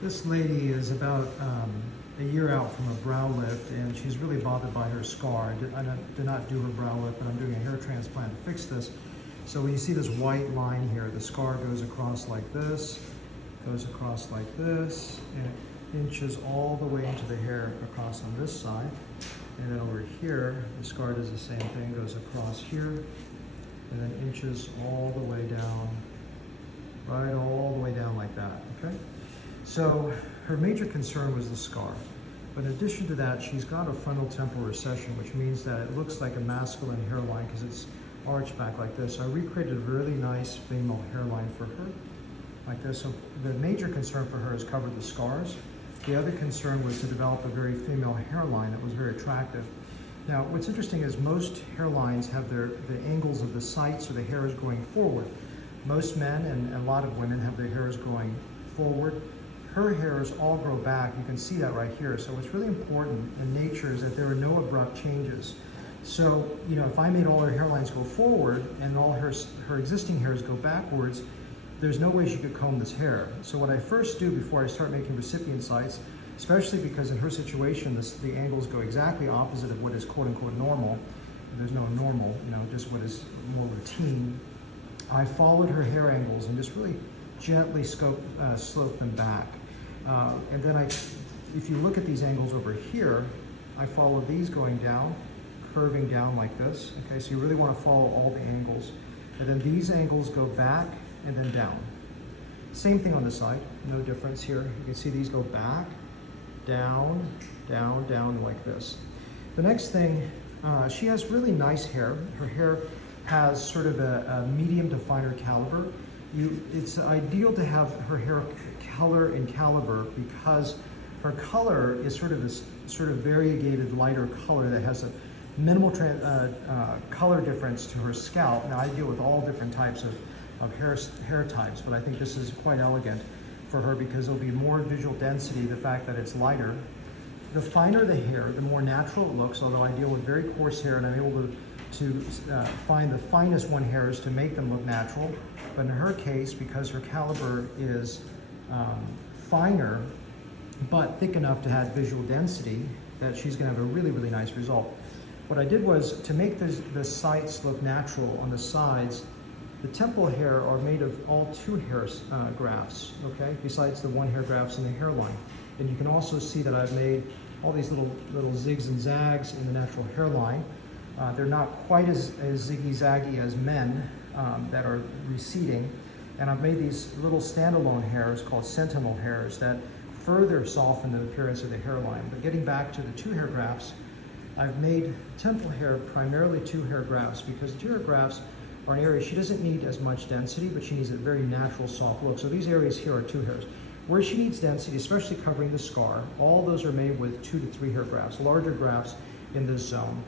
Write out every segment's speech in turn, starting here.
This lady is about a year out from a brow lift, and she's really bothered by her scar. I did not do her brow lift, but I'm doing a hair transplant to fix this. So when you see this white line here, the scar goes across like this, goes across like this, and it inches all the way into the hair across on this side. And then over here, the scar does the same thing, goes across here, and then inches all the way down, right all the way down like that, okay? So her major concern was the scar. But in addition to that, she's got a frontal temporal recession, which means that it looks like a masculine hairline because it's arched back like this. So I recreated a really nice female hairline for her, like this. So the major concern for her is cover the scars. The other concern was to develop a very female hairline that was very attractive. Now, what's interesting is most hairlines have the angles of the site, so the hair is going forward. Most men and a lot of women have their hairs going forward. Her hairs all grow back. You can see that right here. So what's really important in nature is that there are no abrupt changes. So, you know, if I made all her hairlines go forward and all her existing hairs go backwards, there's no way she could comb this hair. So what I first do before I start making recipient sites, especially because in her situation, the angles go exactly opposite of what is quote unquote normal. There's no normal, you know, just what is more routine. I followed her hair angles and just really gently slope them back. And then if you look at these angles over here, I follow these going down, curving down like this. Okay, so you really want to follow all the angles. And then these angles go back and then down. Same thing on the side, no difference here. You can see these go back, down, down, down like this. The next thing, she has really nice hair. Her hair has sort of a medium to finer caliber. It's ideal to have her hair color and caliber because her color is sort of this variegated lighter color that has a minimal color difference to her scalp. Now I deal with all different types of hair types, but I think this is quite elegant for her because there'll be more visual density, the fact that it's lighter. The finer the hair, the more natural it looks, although I deal with very coarse hair and I'm able to find the finest one hairs to make them look natural. But in her case, because her caliber is finer, but thick enough to have visual density, that she's gonna have a really, really nice result. What I did was, to make the sites look natural on the sides, the temple hair are made of all two hair grafts, okay? Besides the one hair grafts in the hairline. And you can also see that I've made all these little zigs and zags in the natural hairline. They're not quite as ziggy-zaggy as men that are receding. And I've made these little standalone hairs called sentinel hairs that further soften the appearance of the hairline. But getting back to the two hair grafts, I've made temple hair primarily two hair grafts because two hair grafts are an area she doesn't need as much density, but she needs a very natural, soft look. So these areas here are two hairs. Where she needs density, especially covering the scar, all those are made with 2 to 3 hair grafts, larger grafts in this zone.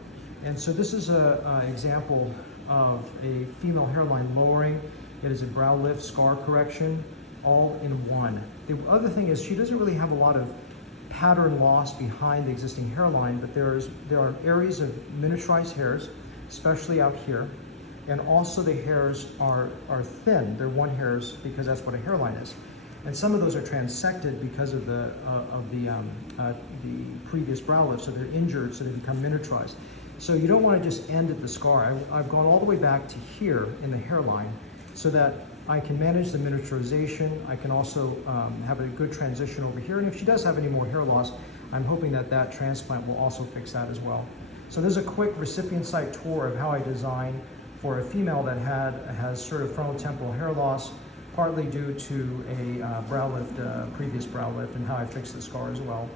And so this is an example of a female hairline lowering. It is a brow lift, scar correction, all in one. The other thing is she doesn't really have a lot of pattern loss behind the existing hairline, but there are areas of miniaturized hairs, especially out here. And also the hairs are thin. They're one hairs because that's what a hairline is. And some of those are transected because of the previous brow lift, so they're injured, so they become miniaturized. So you don't want to just end at the scar. I've gone all the way back to here in the hairline so that I can manage the miniaturization. I can also have a good transition over here. And if she does have any more hair loss, I'm hoping that that transplant will also fix that as well. So there's a quick recipient site tour of how I design for a female that has sort of frontotemporal hair loss, partly due to a brow lift, previous brow lift, and how I fixed the scar as well.